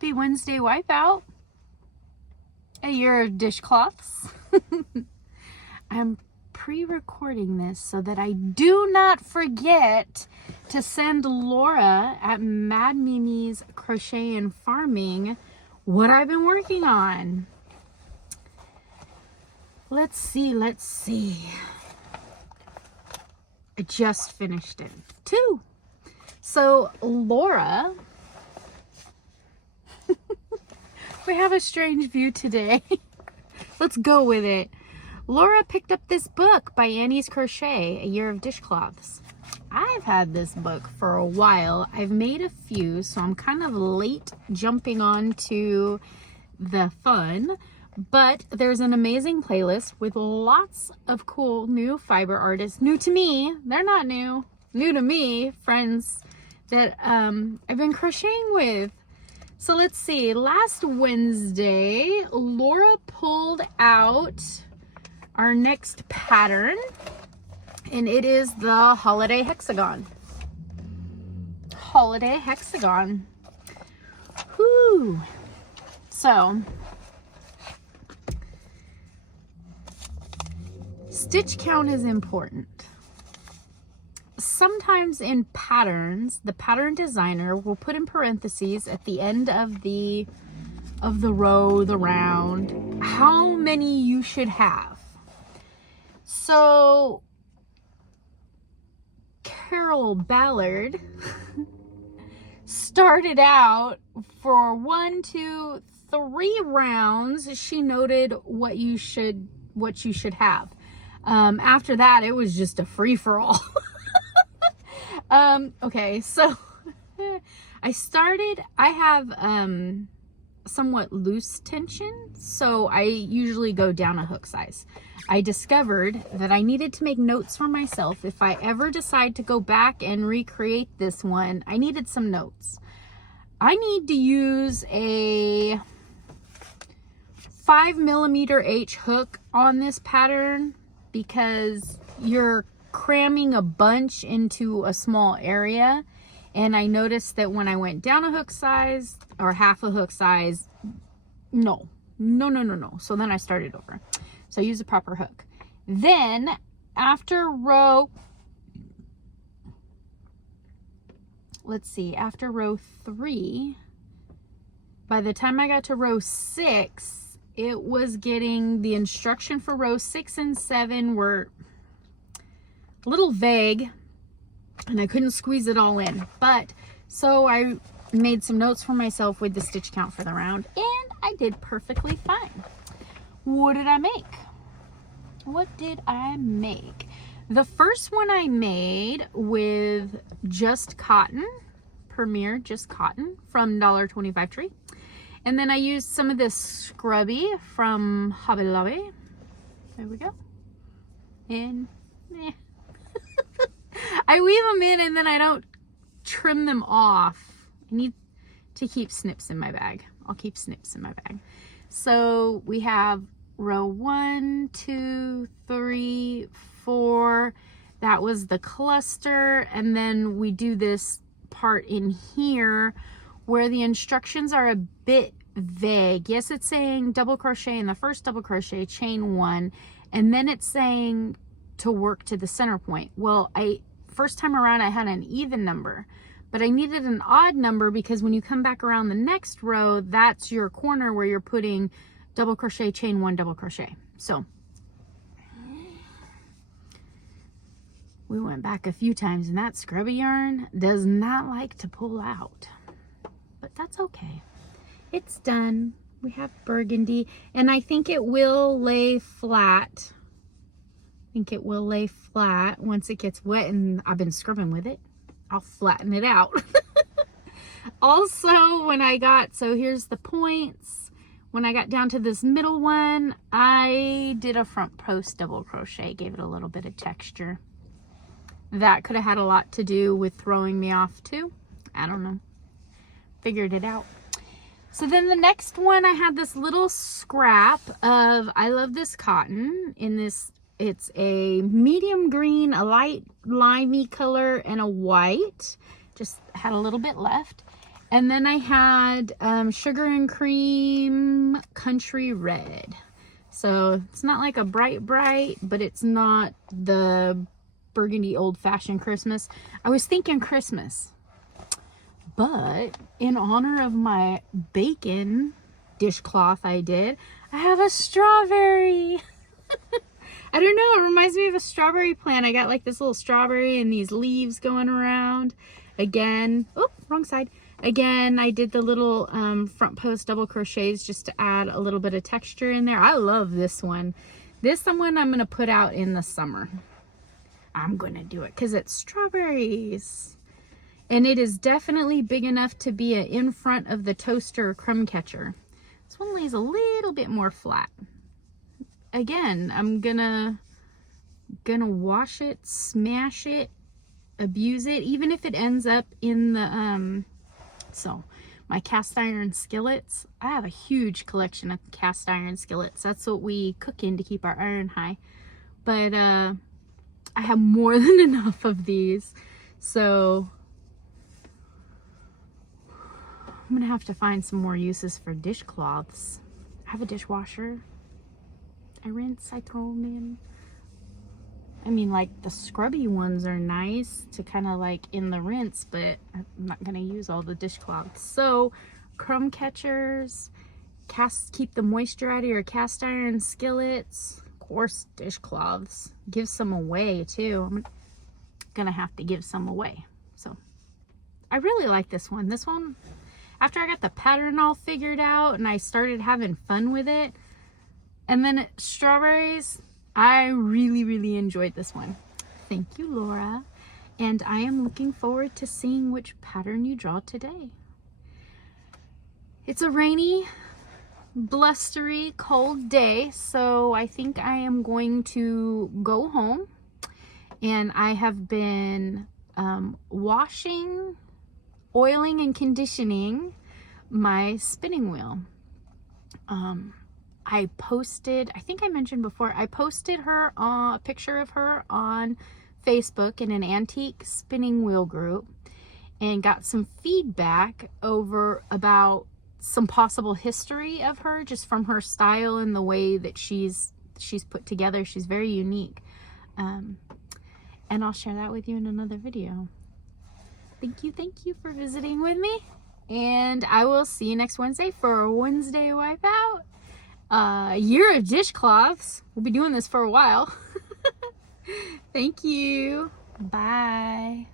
Happy Wednesday Wipeout. A year of dishcloths. I'm pre-recording this so that I do not forget to send Laura at Mad Mimi's Crochet and Farming what I've been working on. Let's see. I just finished it too. So Laura, we have a strange view today. Let's go with it. Laura picked up this book by Annie's Crochet, A Year of Dishcloths. I've had this book for a while. I've made a few, so I'm kind of late jumping on to the fun. But there's an amazing playlist with lots of cool new fiber artists. New to me. They're not new. New to me. Friends that I've been crocheting with. So let's see. Last Wednesday, Laura pulled out our next pattern. And it is the Holiday Hexagon. Holiday Hexagon. Whoo! So, stitch count is important. Sometimes in patterns, the pattern designer will put in parentheses at the end of the row, the round, how many you should have. So, Carol Ballard started out for 1, 2, 3 rounds. She noted what you should have. After that, it was just a free-for-all. Okay, so I have somewhat loose tension, so I usually go down a hook size. I discovered that I needed to make notes for myself. If I ever decide to go back and recreate this one, I needed some notes. I need to use a 5mm H hook on this pattern because you're cramming a bunch into a small area. And I noticed that when I went down a hook size or half a hook size, no. So then I started over. So I use a proper hook. Then after row 3, by the time I got to row 6, it was getting, the instruction for row 6 and 7 were a little vague and I couldn't squeeze it all in. But so I made some notes for myself with the stitch count for the round and I did perfectly fine. What did I make? The first one I made with Just Cotton, Premier Just Cotton from $1.25 Tree. And then I used some of this scrubby from Hobby Lobby. There we go. And I weave them in and then I don't trim them off. I need to keep snips in my bag. I'll keep snips in my bag. So we have row 1, 2, 3, 4. That was the cluster. And then we do this part in here where the instructions are a bit vague. Yes, it's saying double crochet in the first double crochet, chain 1, and then it's saying to work to the center point. Well, first time around I had an even number, but I needed an odd number because when you come back around the next row, that's your corner where you're putting double crochet, chain 1, double crochet. So we went back a few times and that scrubby yarn does not like to pull out, but that's okay. It's done. We have burgundy and I think it will lay flat. Once it gets wet and I've been scrubbing with it. I'll flatten it out. Also, so here's the points. When I got down to this middle one, I did a front post double crochet, gave it a little bit of texture. That could have had a lot to do with throwing me off too. I don't know. Figured it out. So then the next one, I had this little scrap of I Love This Cotton in this. It's a medium green, a light limey color, and a white. Just had a little bit left. And then I had Sugar and Cream Country Red. So it's not like a bright, but it's not the burgundy old-fashioned Christmas. I was thinking Christmas. But in honor of my bacon dishcloth I have a strawberry. I don't know, it reminds me of a strawberry plant. I got like this little strawberry and these leaves going around. Again, oh, wrong side. Again, I did the little front post double crochets just to add a little bit of texture in there. I love this one. This one I'm going to put out in the summer. I'm going to do it because it's strawberries. And it is definitely big enough to be in front of the toaster crumb catcher. This one lays a little bit more flat. Again, I'm gonna wash it, smash it, abuse it, even if it ends up in the so my cast iron skillets. I have a huge collection of cast iron skillets. That's what we cook in to keep our iron high. But I have more than enough of these, so I'm gonna have to find some more uses for dishcloths. I have a dishwasher. I rinse, I throw them in. I mean, like the scrubby ones are nice to kind of like in the rinse, but I'm not gonna use all the dishcloths. So crumb catchers, keep the moisture out of your cast iron skillets, of course dishcloths. Give some away too. I'm gonna have to give some away. So I really like this one. This one, after I got the pattern all figured out and I started having fun with it, and then strawberries, I really enjoyed this one. Thank you, Laura. And I am looking forward to seeing which pattern you draw today. It's a rainy, blustery, cold day, so I think I am going to go home. And I have been washing, oiling, and conditioning my spinning wheel. I posted, I think I mentioned before, I posted her a picture of her on Facebook in an antique spinning wheel group and got some feedback about some possible history of her, just from her style and the way that she's put together. She's very unique. And I'll share that with you in another video. Thank you for visiting with me. And I will see you next Wednesday for a Wednesday Wipeout. Year of dishcloths. We'll be doing this for a while. Thank you. Bye.